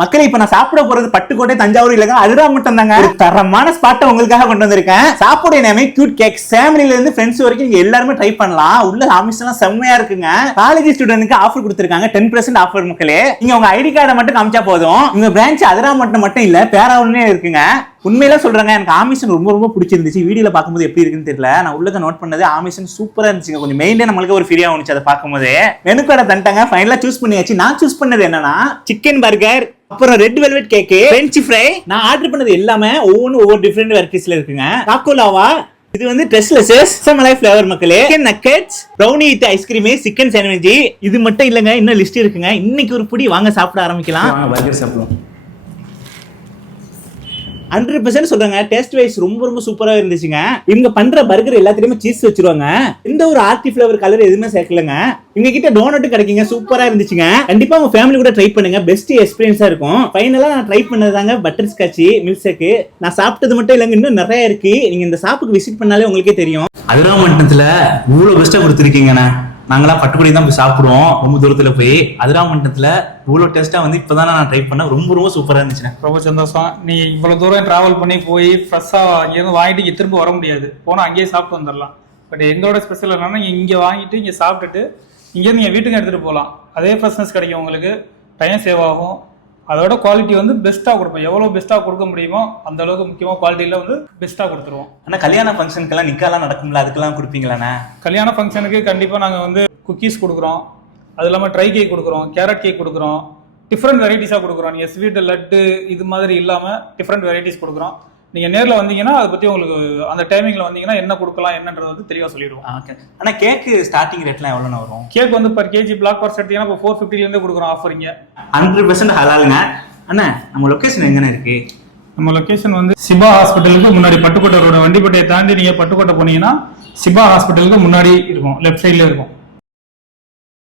மக்களே இப்ப நான் சாப்பிட போறது பட்டுக்கோட்டை தஞ்சாவூர் இல்லங்க அதுதான் மட்டும் தாங்க. ஒரு தரமான ஸ்பாட்டை உங்களுக்காக கொண்டு வந்திருக்கேன். சாப்பிட நேமே கியூட் கேக். ஃபேமிலில இருந்து ஃப்ரெண்ட்ஸ் வரைக்கும் நீங்க எல்லாருமே ட்ரை பண்ணலாம். உள்ள ஆமிஸ் எல்லாம் செம்மையா இருக்குங்க. காலேஜ் ஸ்டூடெண்ட்க்கு ஆஃபர் கொடுத்திருக்காங்க 10% ஆஃபர் மக்களே. நீங்க உங்க ஐடி கார்டை மட்டும் காமிச்சா போதும். உங்க பிரான்ச் அதிராமட்டம் மட்டும் இல்ல பேராவூர்லயே இருக்குங்க. உண்மையில சொல்றாங்க எனக்கு ஆமிஷன் ரொம்ப ரொம்ப பிடிச்சிருந்துச்சு. வீடியோல பார்க்கும்போது எப்படி இருக்குன்னு தெரியல. நான் உள்ளத நோட் பண்ணது ஆமிஷன் சூப்பரா இருந்துச்சுங்க. கொஞ்சம் மெயின்டே நம்மளுக்கு ஒரு ஃப்ரீயா வந்துச்சு அதை பார்க்கும்போது. மெனு கார்டை தந்துட்டாங்க. ஃபைனலா சூஸ் பண்ணியாச்சு. நான் சூஸ் பண்ணது என்னன்னா சிக்கன் பர்கர், அப்புறம் red velvet cake, French fry. நான் ஆர்டர் பண்ணது எல்லாமே ஒவ்வொரு டிஃபரெண்ட் வெரைட்டிஸ்ல இருக்குங்க. டாக்கோலாவா இது வந்து டெஸ்ட்லெஸ் செமலை ஃப்ளேவர் மக்களே. Chicken nuggets, brownie with ice cream, chicken sandwich. இது மட்டும் இல்லங்க, இன்னும் லிஸ்ட் இருக்குங்க. இன்னைக்கு ஒரு புடி வாங்க சாப்பிட ஆரம்பிக்கலாம். பர்கர் சாப்பிடுவோம். 100% சொல்றாங்க. டேஸ்ட் வைஸ் ரொம்ப ரொம்ப சூப்பரா இருந்துச்சுங்க. இவங்க பண்ற பர்கர் எல்லாத்துலயுமே சீஸ் வச்சிருவாங்க. எந்த ஒரு ஆர்டி ஃபிளவர் கலர் எதுவுமே சேர்க்கலங்க. இவங்க கிட்ட டோனட் கிடைக்குங்க. சூப்பரா இருந்துச்சுங்க. கண்டிப்பா உங்க ஃபேமிலி கூட ட்ரை பண்ணுங்க. பெஸ்ட் எக்ஸ்பீரியன்ஸா இருக்கும். ஃபைனலா நான் ட்ரை பண்ணதாங்க பட்டர் ஸ்காட்ச் மில்க் ஷேக். நான் சாப்பிட்டது மட்டும் இல்லங்க, இன்னும் நிறைய இருக்கு. நீங்க இந்த ஷாப்புக்கு விசிட் பண்ணாலே உங்களுக்கே தெரியும். அதிராமட்டத்துல இவ்வளவு பெஸ்டா கொடுத்துருக்கீங்கண்ணா. நாங்களாம் பட்டுக்குடி தான் போய் சாப்பிடுவோம் ரொம்ப தூரத்துல போய். அதிராமட்டத்துல இவ்வளவு டேஸ்டா வந்து இப்பதான் நான் ட்ரை பண்ணேன். ரொம்ப ரொம்ப சூப்பரா இருந்துச்சுண்ணே. ரொம்ப சந்தோஷம். நீ இவ்வளவு தூரம் டிராவல் பண்ணி போய் ஃப்ரெஷ்ஷா அங்கேயிருந்து வாங்கிட்டு இங்க திரும்ப வர முடியாது. போனா அங்கேயே சாப்பிட்டு வந்துடலாம். பட் எங்களோட ஸ்பெஷல் என்னன்னா இங்க வாங்கிட்டு இங்க சாப்பிட்டுட்டு இங்கேருந்து நீங்க வீட்டுக்கு எடுத்துட்டு போகலாம். அதே ஃப்ரெஷ்னஸ் கிடைக்கும் உங்களுக்கு. டைம் சேவ் ஆகும். அதோட குவாலிட்டி வந்து பெஸ்ட்டாக கொடுப்போம். எவ்வளோ பெஸ்ட்டாக கொடுக்க முடியுமோ அந்த அளவுக்கு முக்கியமாக குவாலிட்டியில் வந்து பெஸ்ட்டாக கொடுத்துருவோம். ஆனால் கல்யாண ஃபங்க்ஷனுக்கெல்லாம் நிக்காலாம் நடக்கும்ல, அதுக்கெல்லாம் கொடுப்பீங்களாண்ணே? கல்யாண ஃபங்க்ஷனுக்கு கண்டிப்பாக நாங்கள் வந்து குக்கீஸ் கொடுக்குறோம். அது இல்லாமல் ட்ரை கேக் கொடுக்குறோம், கேரட் கேக் கொடுக்குறோம், டிஃப்ரெண்ட் வெரைட்டிஸாக கொடுக்குறோம். நீங்கள் ஸ்வீட்டு, லட்டு இது மாதிரி இல்லாமல் டிஃப்ரெண்ட் வெரைட்டிஸ் கொடுக்குறோம். நீங்கள் நேரில் வந்தீங்கன்னா அதை பற்றி உங்களுக்கு அந்த டைமிங்கில் வந்தீங்கன்னா என்ன கொடுக்கலாம் என்னன்றது வந்து தெளிவாக சொல்லிடுவோம். ஓகே. ஆனால் கேக்கு ஸ்டார்டிங் ரேட்லாம் எவ்வளோண்ணா வரும்? கேக் வந்து பர் கேஜி பிளாக் ஃபாரஸ்ட் எடுத்தீங்கன்னா இப்போ 450லேருந்தே கொடுக்குறோம் ஆஃபரிங்க. 100% ஹலாலுங்க. அண்ணா நம்ம லொக்கேஷன் எங்கண்ணே இருக்கு? நம்ம லொக்கேஷன் வந்து சிபா ஹாஸ்பிட்டலுக்கு முன்னாடி பட்டுக்கோட்டை ரோட வண்டிப்பேட்டையை தாண்டி நீங்கள் பட்டுக்கோட்டை போனீங்கன்னா சிபா ஹாஸ்பிட்டலுக்கு முன்னாடி இருக்கும். லெஃப்ட் சைடில் இருக்கும்.